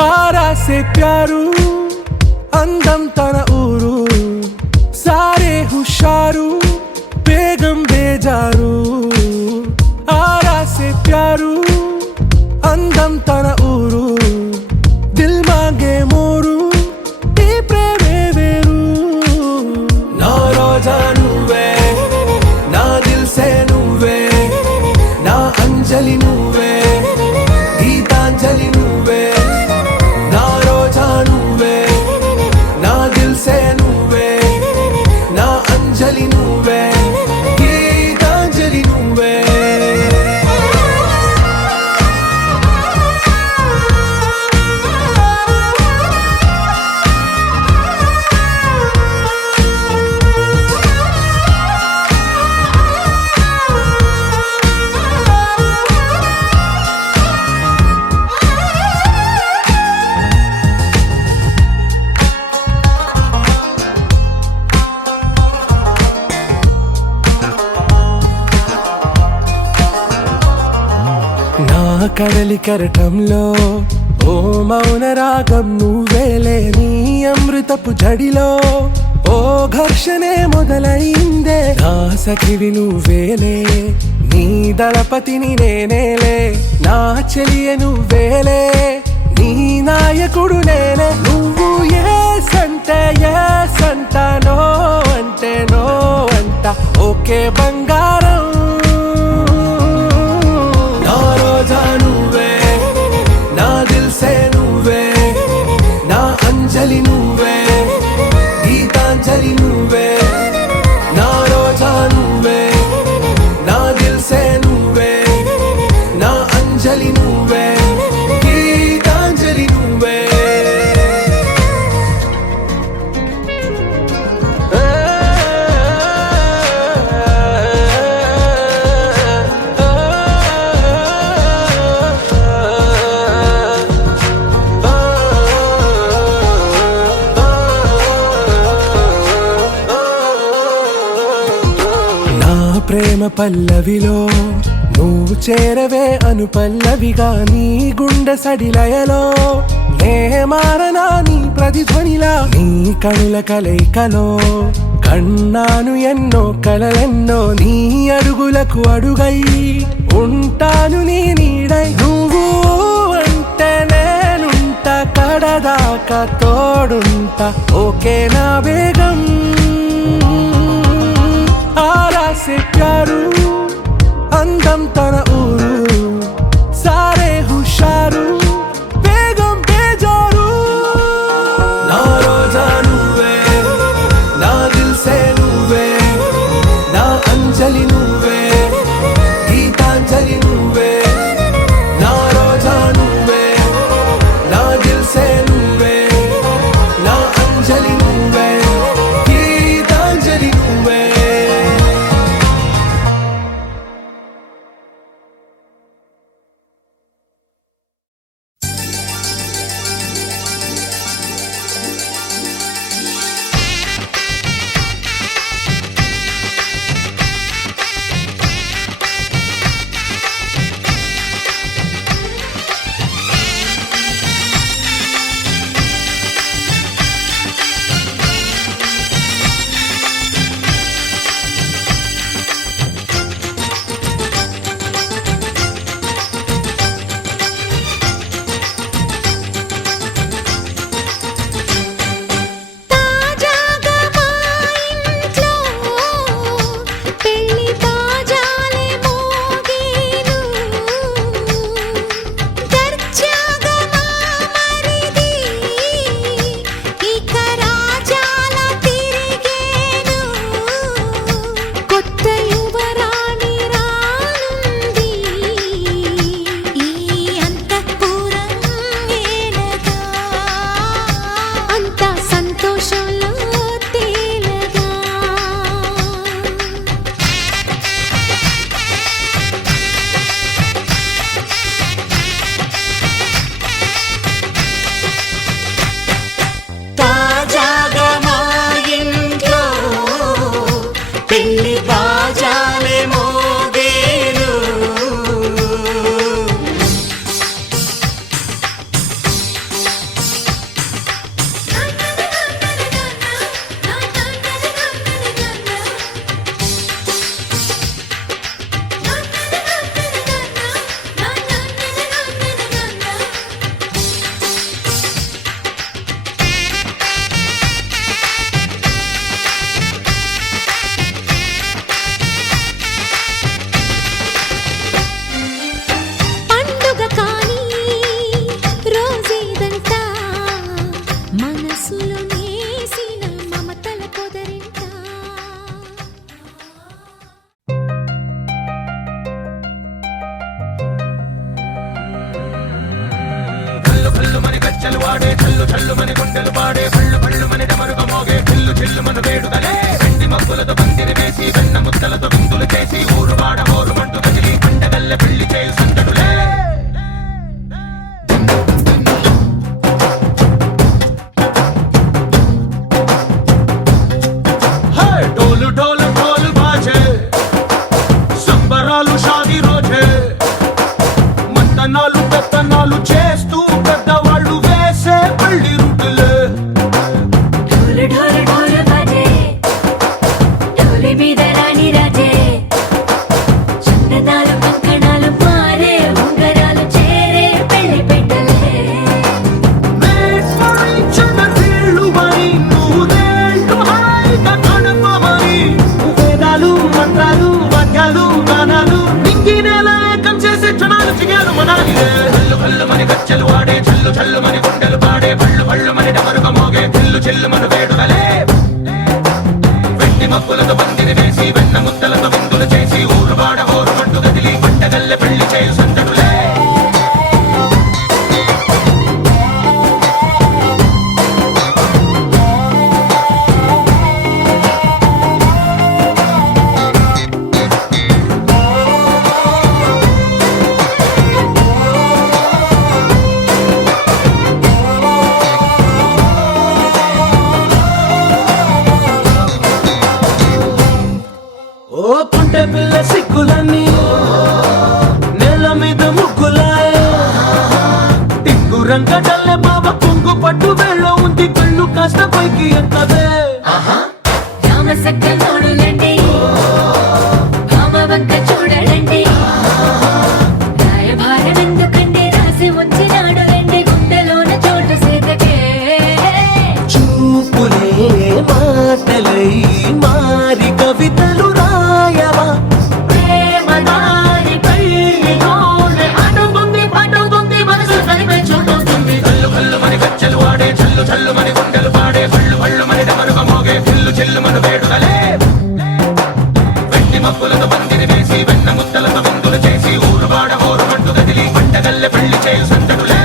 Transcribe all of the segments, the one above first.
आरा से प्यारू అందం తన ఊరు సారే హుషారు బేగం బేజారు ఆరా సే ప్యారు అందం తన ఊరు దిల్ మాంగే మోరు ఈ ప్రేమే వేరు నా రోజా నువ్వే నా దిల్ సే నువ్వే నా అంజలి నువ్వే గీతాంజలి నువ్వే నా రోజా నువ్వే నా దిల్ సే నువ్వే నా అంజలి నువ్వే గీతాంజలి నువ్వే కడలి కరటంలో ఓ మౌన రాగం నువ్వేలే నీ అమృతపు జడిలో ఓ ఘర్షణే మొదలైందే నా సఖివి నువ్వేలే నీ దళపతిని నేనేలే నా చెలియ నువ్వేలే నీ నాయకుడు నేనే నువ్వు ఏ సంట నో అంటే నో అంట ఓకే బంగారం నువ్వే నా దిల్ సే నువ్వే నా అంజలి నువ్వే గీతాంజలి నువ్వే నా రోజా నువ్వే నా దిల్ సే నువ్వే నా అంజలి నువ్వే గీతాంజలి నువ్వే ప్రేమ పల్లవిలో నువ్వు చేరవే అను పల్లవిగా నీ గుండె సడిలయలో నే మారనా నీ ప్రతిధ్వనిలా నీ కనుల కలయికలో కన్నాను ఎన్నో కలలెన్నో నీ అడుగులకు అడుగై ఉంటాను నీ నీడై నువ్వు అంటే నేనుంట కడదాకా తోడుంట ఓకే నా బేగం आरा से प्यारू అందం తన ఊరు సారే హుషారు బేగం బేజారు నా రోజా నువ్వే నా దిల్ సే నువ్వే నా అంజలి నువ్వే గీతాంజలి నువ్వే నా రోజా నువ్వే నా దిల్ సే నువ్వే నా అంజలి నువ్వే గీతాంజలి నువ్వే వాడే చల్లు చల్లు మని గుండెలు పాడే పళ్ళు పళ్ళు మని డమరుగ మోగే చిల్లు చిల్లు మన వేడుదలే వెండి మబ్బులతో పందిరి వేసి వెన్న ముద్దలతో విందులు చేసి ఊరు వాడ ఊరు మంటు కదిలి పండగల్లె పెళ్లి చేయు సందడులే డోలు డోలు డోలు బాజే సంబరాలు షాదీ రోజే మంతనాలు పెత్తనాలు చేస్తూ పెద్దవాళ్ళు వేసే పెళ్లి రుటులే ఢోలు ఢోలు ఢోలు బాజే ఢోలి మీద రాణి రాజే చందనాలు కంకణాలు మారే ఉంగరాలు చేరే పెళ్లి పెట్టలే వేదాలు మంత్రాలు వాద్యాలు గానాలు నింగినేలా ఏకం చేసే క్షణాలు చిగారు మనాలిలే కల్లు కల్లు మని గచ్చెలు వాడే చల్లు చల్లు మని గుండెలు పాడే పళ్ళు పళ్ళు మని డమరుగ మోగే చిల్లు చిల్లు మన వేడుదలే వెండి మబ్బులతో పందిరి వేసి వెన్న ముద్దలతో విందులు చేసి ఊరు వాడ ఊరు మంటు కదిలి పంటగల్లె పెళ్లి చేయు సందడులే ఓ పుంటె పిల్ల సిక్కులన్నీ నేల మీద ముగ్గులాయే టింగు రంగడల్లె బావ కొంగు పట్టు వేళ్ళ ఉంది కళ్ళు కాస్త పైకి ఎక్కదే రామసక్క నోడులండి భామ వంక చూడడండి రాయభారం ఎందుకండి రాసి ఉంచినాడు రండి గుండెలోన చోటు సేతకే చూపులే మాటలై మారి కవితలు రాయవా ప్రేమ దారి పెళ్లిలోనే అడుగుంది పట్టుకుంది మనసు కలిపే చూడుతుంది కల్లు కల్లు మని గచ్చెలు వాడే చల్లు చల్లు మని గుండెలు పాడే పళ్ళు పళ్ళు మని డమరుగ మోగే చిల్లు చిల్లు మన వేడుదలే వెండి మబ్బులతో పందిరి వేసి వెన్న ముద్దలతో విందులు చేసి ఊరు వాడ ఊరు మంటు కదిలి పంటగల్లె పెళ్లి చేయు సందడులే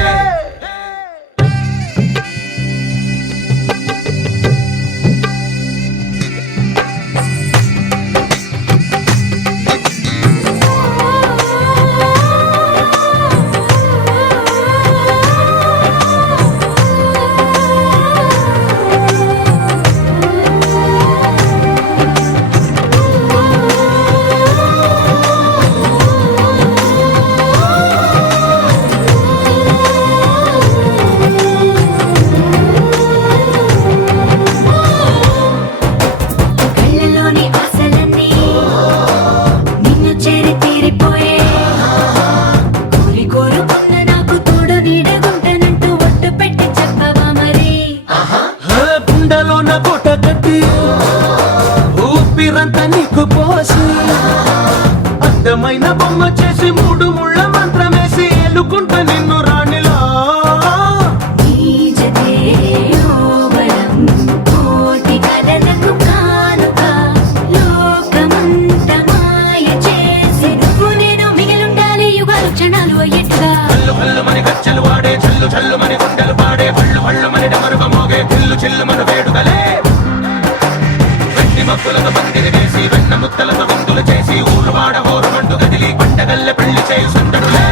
కళ్ళలోని ఆశలన్నీ నిన్ను చేరి తీరిపోయే కోరి కోరుకున్న నాకు తోడు నీడగుంటానంటూ ఒట్టు పెట్టి చెప్పవా మరి గుండెలోన కోట కట్టి ఊపిరంతా నీకు పోసి అందమైన బొమ్మ చేసి మూడు ముళ్ళ మంత్రమేసి ఎలుకుంటా నిన్ను రాణిలా నీజతే యోవరం కోటి కథలకు కానుక లోకమంత మాయ చేసి నువ్వు నేను మిగిలుండాలి యుగాలు క్షణాలు అయ్యేట్టుగా కల్లు కల్లు మని గచ్చెలు వాడే చల్లు చల్లు మని గుండెలు పాడే పళ్ళు పళ్ళు మని డమరుగ మోగే చిల్లు చిల్లు మన వేడుదలే వెండి మబ్బులతో పందిరి వేసి వెన్న ముద్దలతో విందులు చేసి ఊరు వాడ ఊరు మంటు కదిలి పంటగల్లె పెళ్లి చేయు సందడులే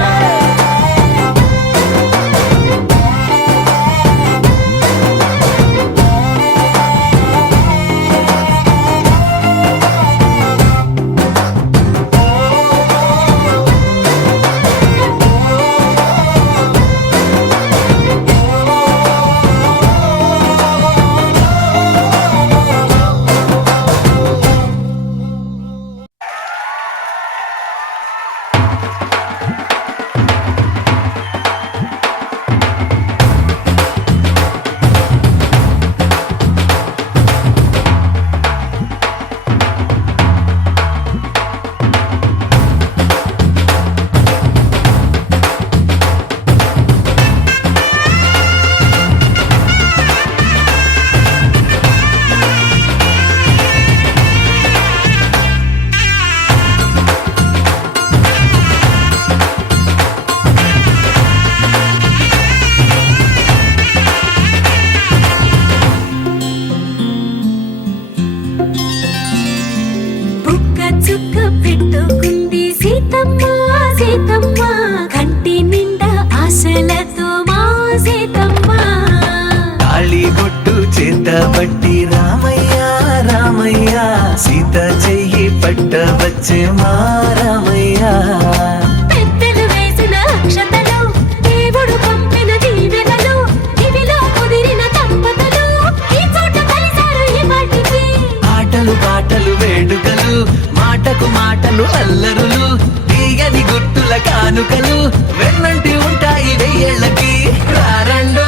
కానుకలు వెన్నంటి ఉంటాయి వెయ్యేళ్ళకి. రారండో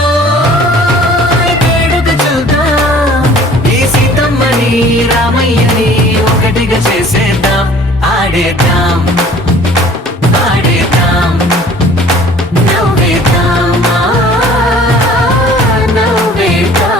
వేడుక చూద్దాం, ఈ సీతమ్మని రామయ్యని ఒకటిగా చేసేద్దాం. ఆడేద్దాం ఆడేద్దాం నవ్వేద్దాం నవ్వేద్దాం.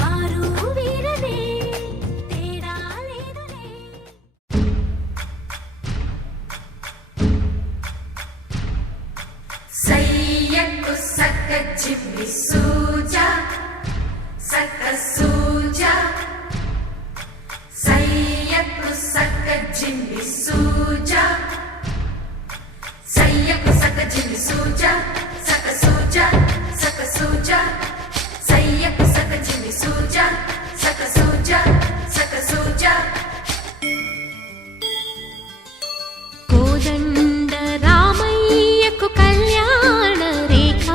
వారు వీరనే తేడా లేదులే. సయ్యకు సక్క చిమ్మి సూజా సక్క సూజా సయ్యకు సక్క చిమ్మి సూజా సయ్యకు సక్క చిమ్మి సూజా సక్క సూజా సక్క సూజా సయ్యకు సక్క చిమ్మి సూజా సక్క సూజా సక్క సూజా. కోదండ రామయ్యకు కళ్యాణ రేఖ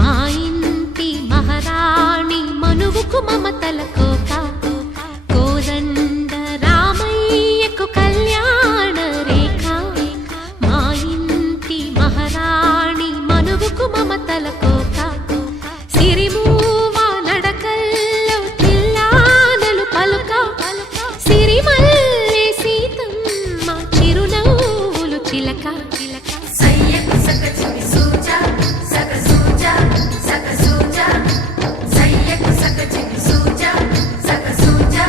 మా ఇంటి మహారాణి మనువుకు మమతల కోక. కోదండ రామయ్యకు కళ్యాణ రేఖ మా ఇంటి మహారాణి మనువుకు మమతల కోక. సిరిమూవ నడకల్లో తిల్లానలు పలుక సిరిమల్లె సీతమ్మ చిరునవ్వులు చిలక. సయ్యకు సక్క చిమ్మి సూజా సక్క సూజా సక్క సూజా సయ్యకు సక్క చిమ్మి సూజా సక్క సూజా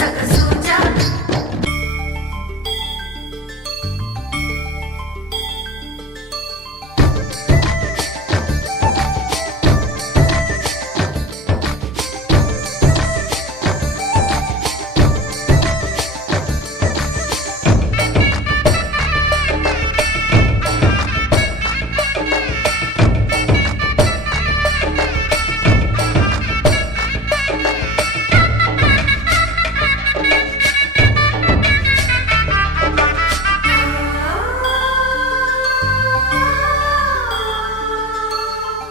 సక్క సూజా.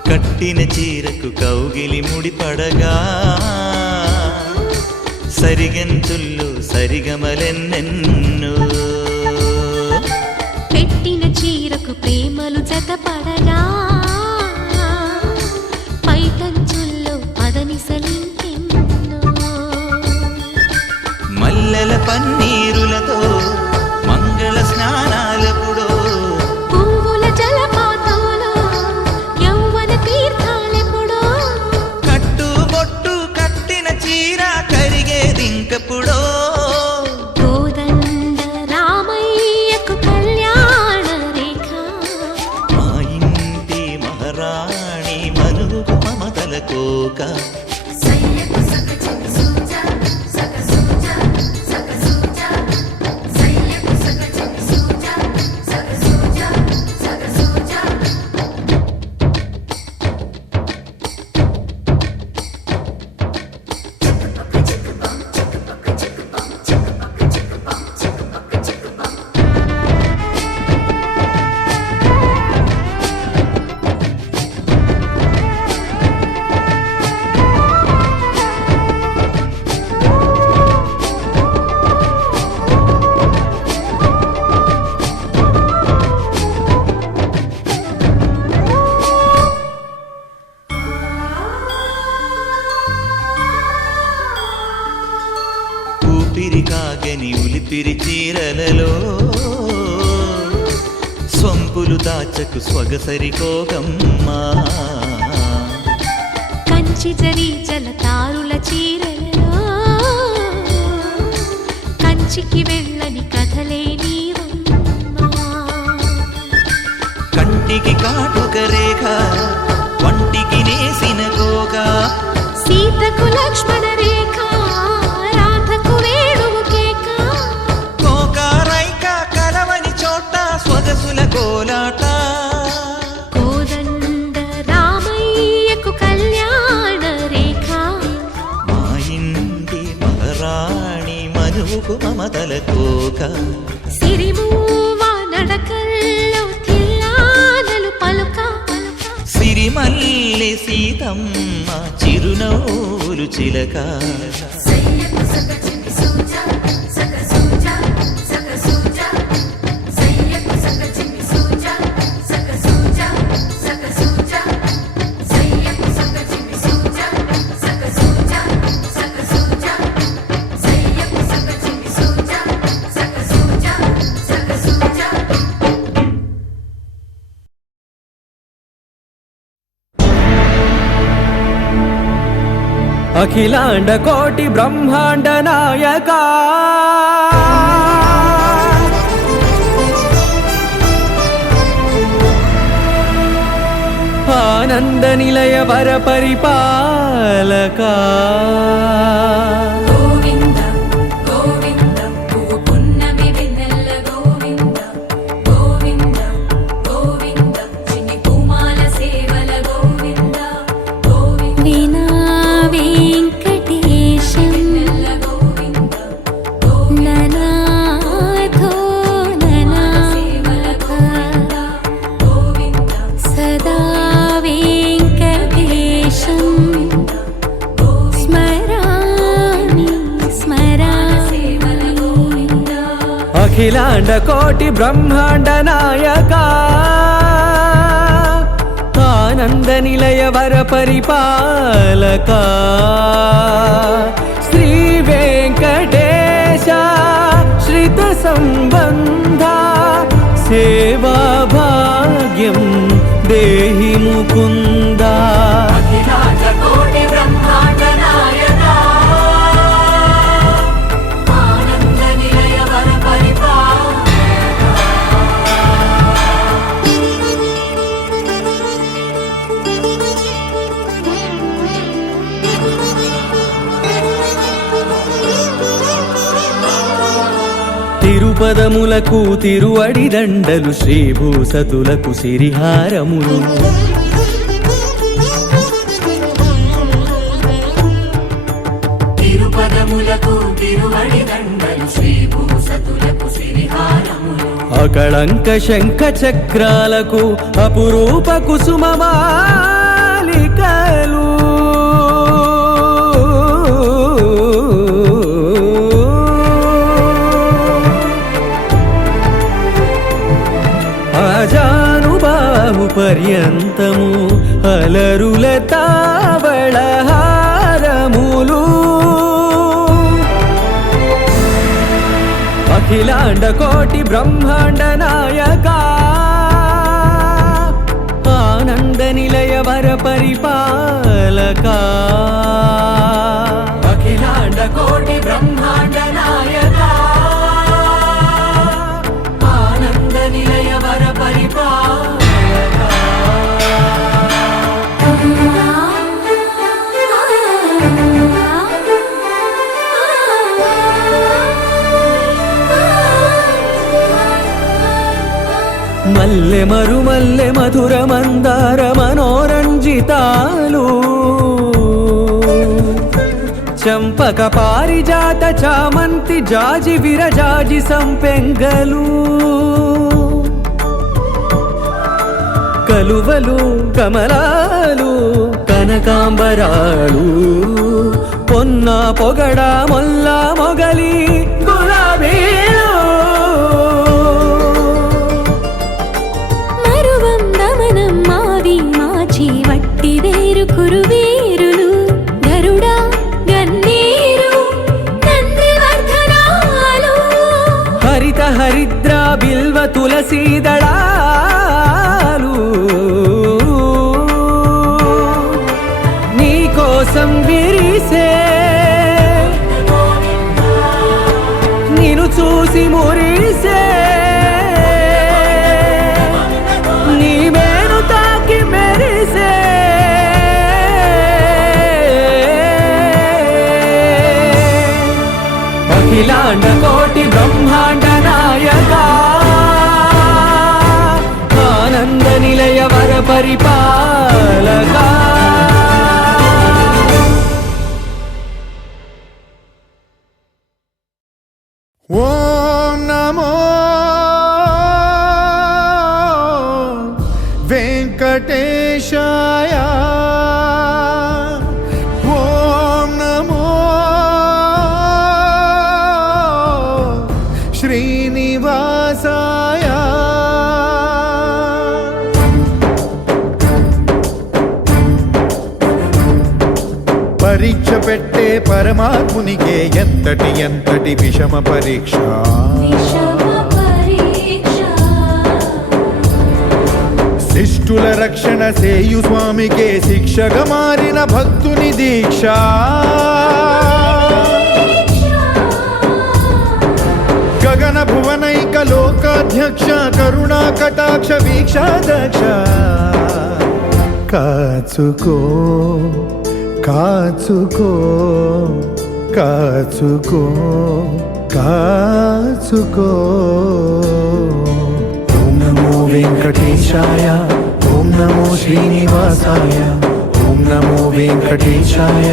కట్టిన చీరకు కౌగిలి ముడిపడగా సరిగంతుల్లో సరిగమలెన్నెన్నో. పెట్టిన చీరకు ప్రేమలు జతపడగా పైటంచుల్లో పదనిసలింకెన్నో. మల్లెల పన్నీరులతో మంగళ స్నానాలెప్పుడో. పువ్వుల జలపాతంలో యౌవన తీర్థాలెప్పుడో. కట్టుబొట్టు కట్టిన చీర కరిగేదింకప్పుడో. కోదండ రామయ్యకు కళ్యాణ రేఖ మా ఇంటి మహారాణి మనువుకు మమతల కోక. సయ్యకు సక్క చిమ్మి సూజా సక్క సూజా సక్క సూజా సయ్యకు సక్క చిమ్మి సూజా సక్క సూజా సక్క సూజా. ఊపిరి కాగని ఉలిపిరి చీరలలో సొంపులు దాచకు స్వగసరి కోగమ్మా. కంచి జరి జలతారుల చీరలలో కంచికి వెళ్ళని కథలే నీవమ్మా. కంటికి కాటుక రేఖ వంటికి నేసిన కోక. సీతకు లక్ష్మణ రేఖ రాధకు వేణువు కేక. కోక రైక కోక సిరిమూవ నడకల్లో తిల్లానలు పలుక సిరిమల్లె సీతమ్మ చిరునవ్వులు చిలక సయ్యకు సగ చిన్ని సూజా సగ సూజా సగ సూజా సయ్యకు సగ చిన్ని సూజా సగ సూజా సగ సూజా సయ్యకు సగ చిన్ని సూజా సగ సూజా సగ సూజా సయ్యకు సగ చిన్ని సూజా సగ సూజా సగ సూజా అఖిలాండ కోటి బ్రహ్మాండ నాయక ఆనంద నిలయ వర పరిపాలక గోవింద గోవింద పువ్వు పున్నమి వెన్నెల గోవింద గోవింద గోవింద చిన్ని పూమాల సేవల గోవింద గోవింద వీణా వెంకటేశం వెన్నెల గోవింద గోవింద ననాథో సేవల ననాథ గోవింద గోవింద సదా వెంకటేశం స్మరామి సేవల స్మరామి గోవింద అఖిలాండ కోటి బ్రహ్మాండ నాయక ఆనంద నిలయ వర పరిపాలక శ్రీ వెంకటేశ శ్రిత సంబంధ సేవా భాగ్యం దేహి ముకుంద అఖిలాండ కోటి బ్రహ్మాండ నాయక ఆనంద నిలయ వర తిరుపదములకు తిరువడి దండలు శ్రీభూసతులకు సిరిహారములు తిరుపదములకు తిరువడి దండలు శ్రీభూసతులకు సిరిహారములు అకళంక శంఖ చక్రాలకు అపురూప కుసుమమాలికలు అజానుబాహు పర్యంతము అలరుల తావళహారములు అఖిలాండ కోటి బ్రహ్మాండ నాయక ఆనంద నిలయ వర పరిపాలక అఖిలాండ కోటి బ్రహ్మాండ నాయక ఆనంద నిలయ వర పరిపాలక మల్లె మరుమల్లె మధుర మందార మనోరంజితాలు చంపక పారిజాత చామంతి జాజి విరజాజి సంపెంగలు కలువలు కమలాలు కనకాంబరాలు పొన్న పొగడ మొల్ల మొగలి గులాబీలు మరువం దమనం మావి మాచి వట్టి వేరు కురువీరులు గరుడా గన్నేరు నందివర్ధనాలు హరిత హరిద్ర బిల్వ తులసీ దళాలు నీ కోసం విరిసే నిన్ను చూసి మురిసే నీ మేను తాకి మెరిసే అఖిలాండ కోటి బ్రహ్మాండ నాయక ఆనంద నిలయ వర పరిపాలక ఓం వెంకటేశాయ ఓం నమో శ్రీనివాసాయ పరీక్ష పెట్టే పరమాత్మునికే ఎంతటి విషమ పరీక్ష విషమ పరీక్ష శిష్టుల రక్షణ సేయు స్వామికే శిక్షగా మారిన భక్తుని దీక్ష గగన భువనైక లోకాధ్యక్ష కరుణా కటాక్ష వీక్షాదక్ష కాచుకో కాచుకో కాచుకో కాచుకో ఓం నమో వెంకటేశాయ ఓం నమో శ్రీనివాసాయ ఓం నమో వెంకటేశాయ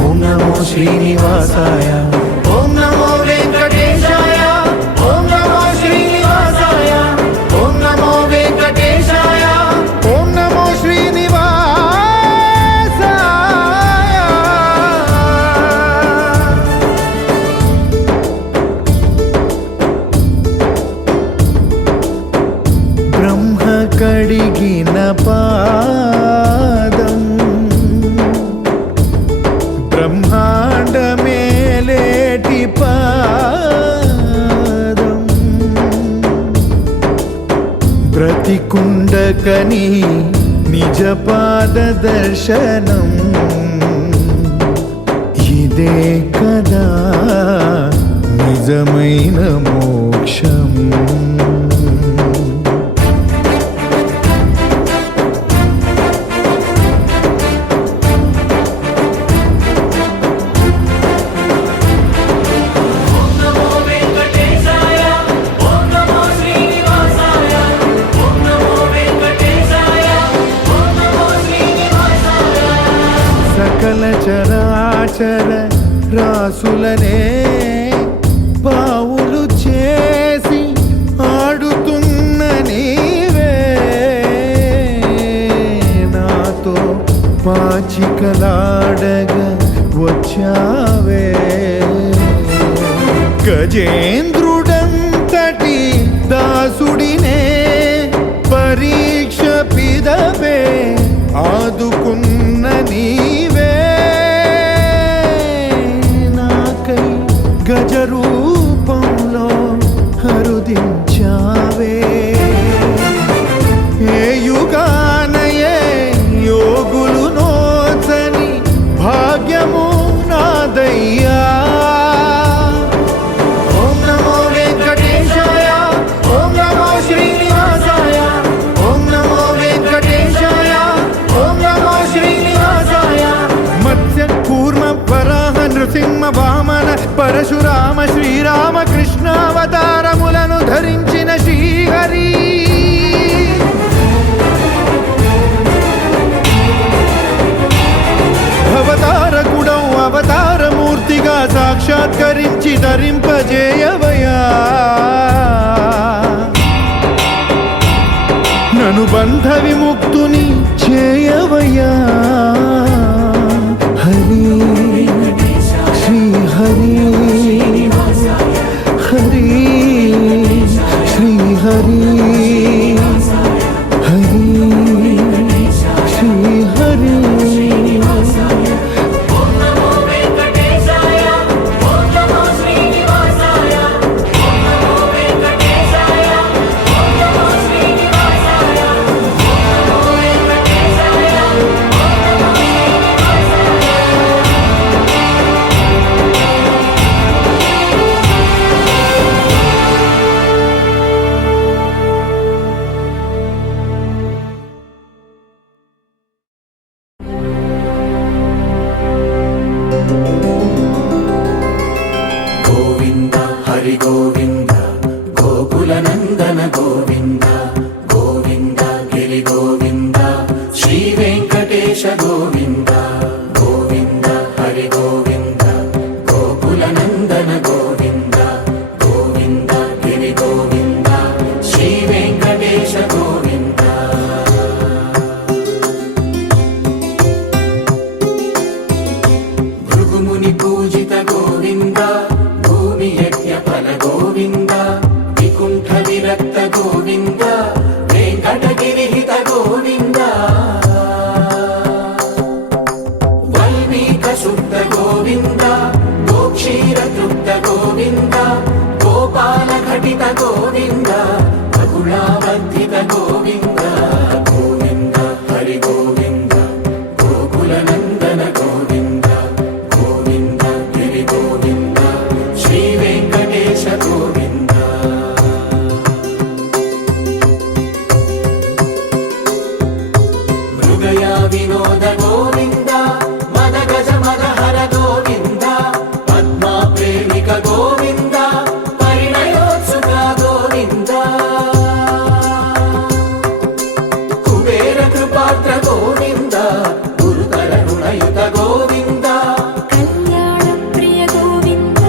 ఓం నమో శ్రీనివాసాయ ఓం నమో వెంకటేశాయ ఓం నమో శ్రీనివాసాయ ఓం నమో వెంకటేశాయ ఓం నమో శ్రీనివాసాయ బ్రహ్మ కడిగిన పాదం బ్రహ్మాండ మేలేటి పాదం బ్రతికుండకని నిజ పాద దర్శనం ఇదే కదా నిజమైన మోక్షం సకల చరాచర రాసులనే పావులు చేసి ఆడుతున్న నీవే నాతో పాచికలాడగా వచ్చావే గజేంద్రుడంతటి దాసుడినే పరీక్ష పిదవే ఆదుకున్న నీవే నాకై గజరూపంలో హరుదించావే ఏ యుగానయే యోగులు నోచని భాగ్యము నాదయ్యా ఓం నమో వెంకటేశాయ ఓం నమో శ్రీనివాసాయ ఓం నమో వెంకటేశాయ ఓం నమో శ్రీనివాసాయ మత్స్య కూర్మ వరాహ నృసింహ వామన పరశురామ శ్రీరామ కృష్ణావతారములను ధరించిన శ్రీహరి అవతారకుడౌ అవతారమూర్తిగా సాక్షాత్కరించి ధరింపజేయవయా నను బంధ విముక్తుని చేయవయా హరి శ్రీ హరి హరి శ్రీ హరి హరి శ్రీ హరి గోవింద హరి గోవింద గోకుల నందన గోవింద గోవింద గిరి గోవింద శ్రీ వెంకటేశ గోవింద గోవింద హరి గోవింద గోకుల నందన గోవింద గోవింద గిరి గోవింద శ్రీ వెంకటేశ గోవింద రక్త గోవింద వెంకటగిరిహిత గోవింద వల్మీక శుద్ధ గోవింద గోక్షీర తృప్త గోవింద గోపాల ఘటిత గోవింద బహుళావర్ధిత గోవింద గోవింద హరి గోవింద గోకుల నందన గోవింద గోవింద గిరి గోవింద శ్రీ వెంకటేశ గోవింద మృగయ వినోద గోవింద మద గజ మదహర గోవింద పద్మా ప్రేమిక గోవింద పరిణయోత్సుక గోవింద కుబేర కృపాత్ర గోవింద గురుతర రుణయుత గోవింద కళ్యాణ ప్రియ గోవింద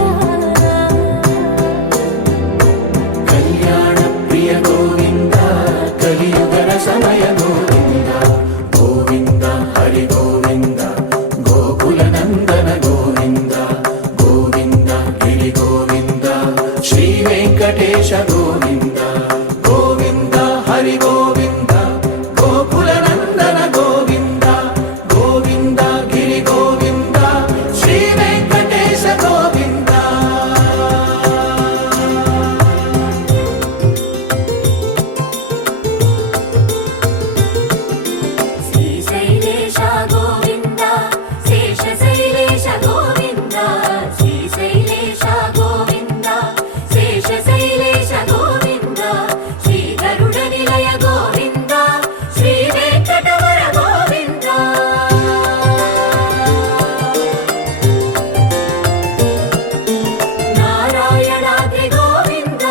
కళ్యాణ ప్రియ గోవింద కలియుగర సమయ గోవింద గోవింద హరి గోవింద గోకుల నందన గోవింద గోవింద గిరి గోవింద శ్రీ వెంకటేశ గోవింద గోవింద హరి గోవింద గోకుల నందన గోవింద గోవింద గిరి గోవింద శ్రీ వెంకటేశ గోవింద శ్రీశైలేశ గోవింద శేషశైలేశ గోవింద శ్రీశైలేశ గోవింద శేషశైలేశ గోవింద శ్రీ గరుడ నిలయ గోవింద శ్రీ వెంకటవర గోవింద నారాయణాద్రి గోవింద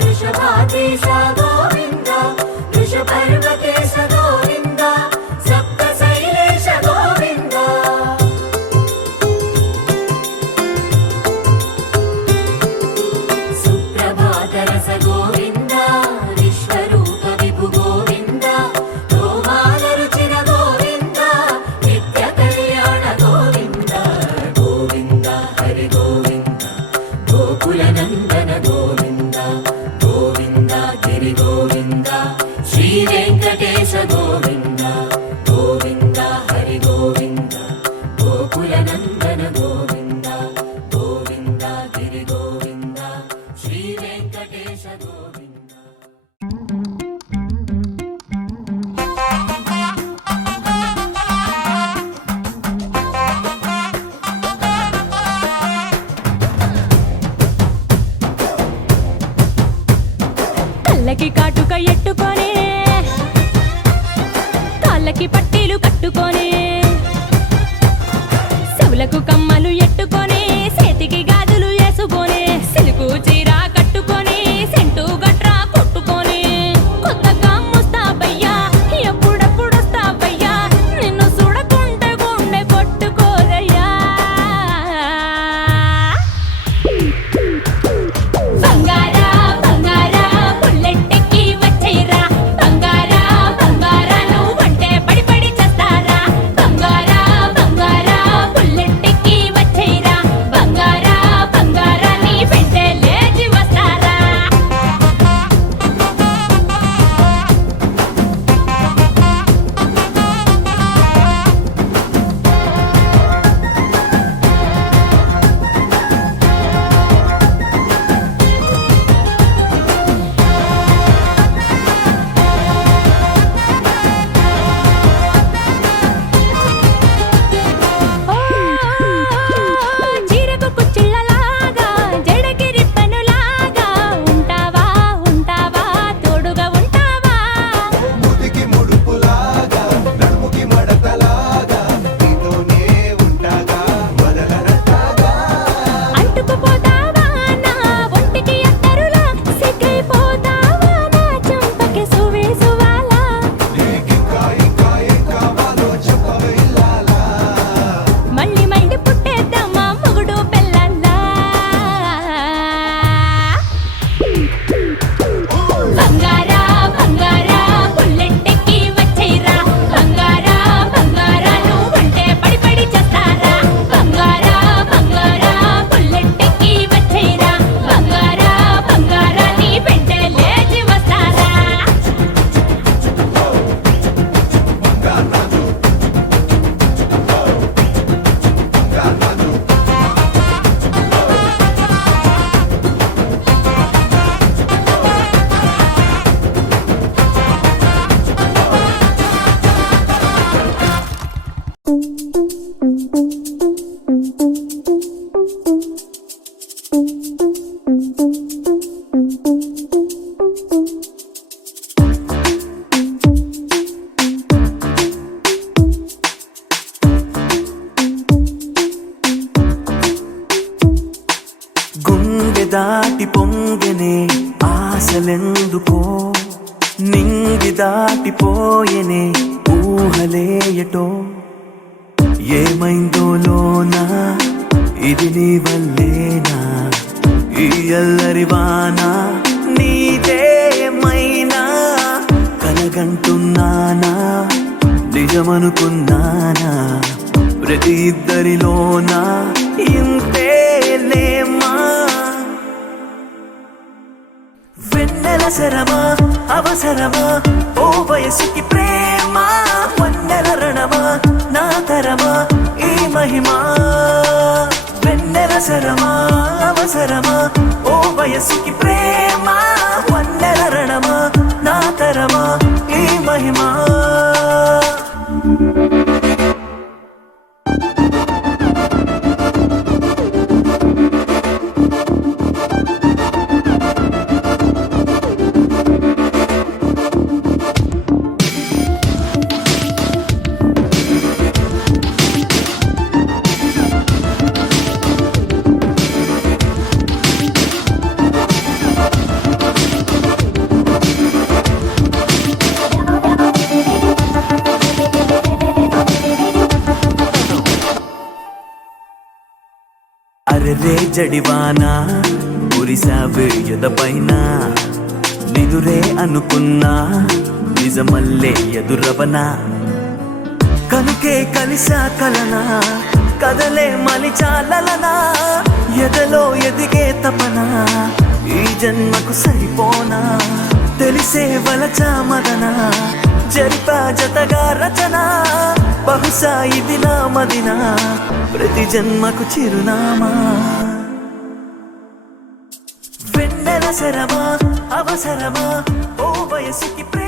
వృషభాద్రీశ గోవింద వృషపర్వతేశ గోవింద సప్తశైలేశ గోవింద సుప్రభాతరస గోవింద విశ్వరూప విభు గోవింద గోమాల రుచిర గోవింద నిత్య కళ్యాణ గోవింద గోవింద హరి గోవింద గోకుల నందన గోవింద గోవింద గిరి గోవింద శ్రీ వెంకటేశ గోవింద గోవింద హరి గోవింద గోకుల నందన గోవింద గోవింద గిరి గోవింద శ్రీ వెంకటేశ గోవింద కళ్ళకి కాటుక ఎట్టుకొని కాళ్ళకి పట్టీలు కట్టుకొని చెవులకు కమ్మలు ఎట్టుకొని చేతికి గాజులు వేసుకొని సిలుకు చీర కట్టుకొని సెంటు గట్రా కొట్టుకొని కొత్తగా ముస్తాబయ్యా ఎప్పుడెప్పుడు వస్తావయ్యా నిన్ను చూడకుంటే గుండె కొట్టుకోదయ్యా బంగారా బంగారా బుల్లెట్టెక్కి వచ్చేరా ఆశలెందుకో నింగి దాటిపోయెనే ఊహలేయటో ఏమైందో లోనా ఇది నీ వల్లేనా ఈ అల్లరి వాన నీదేమైనా కలగంటున్నానా నిజమనుకున్నానా ప్రతి ఇద్దరిలోనా ఇంతేలేమా వెన్నెల శరమా అవసరమా ఓ వయసుకి ప్రేమ వన్నెల రణమా నా తరమా ఈ మహిమా వెన్నెల శరమా అవసరమా ఓ వయసుకి ప్రేమ వన్నెల రణమా నా తరమా ఈ మహిమా అరెరే జడివానా కురిసావే ఎదపైన నిదురే అనుకున్నా నిజమల్లే ఎదురవనా కనుకే కలిసా కలనా కదలే మలిచాలనా ఎదలో ఎదిగే తపనా ఈ జన్మకు సరిపోనా తెలిసే వలచా మదనా జరిపా జతగా రచన బహుశా ఇది నా మదినా ప్రతి జన్మకు చిరునామా వెన్నెల శరమా అవసరమా ఓ వయసుకి ప్రేమ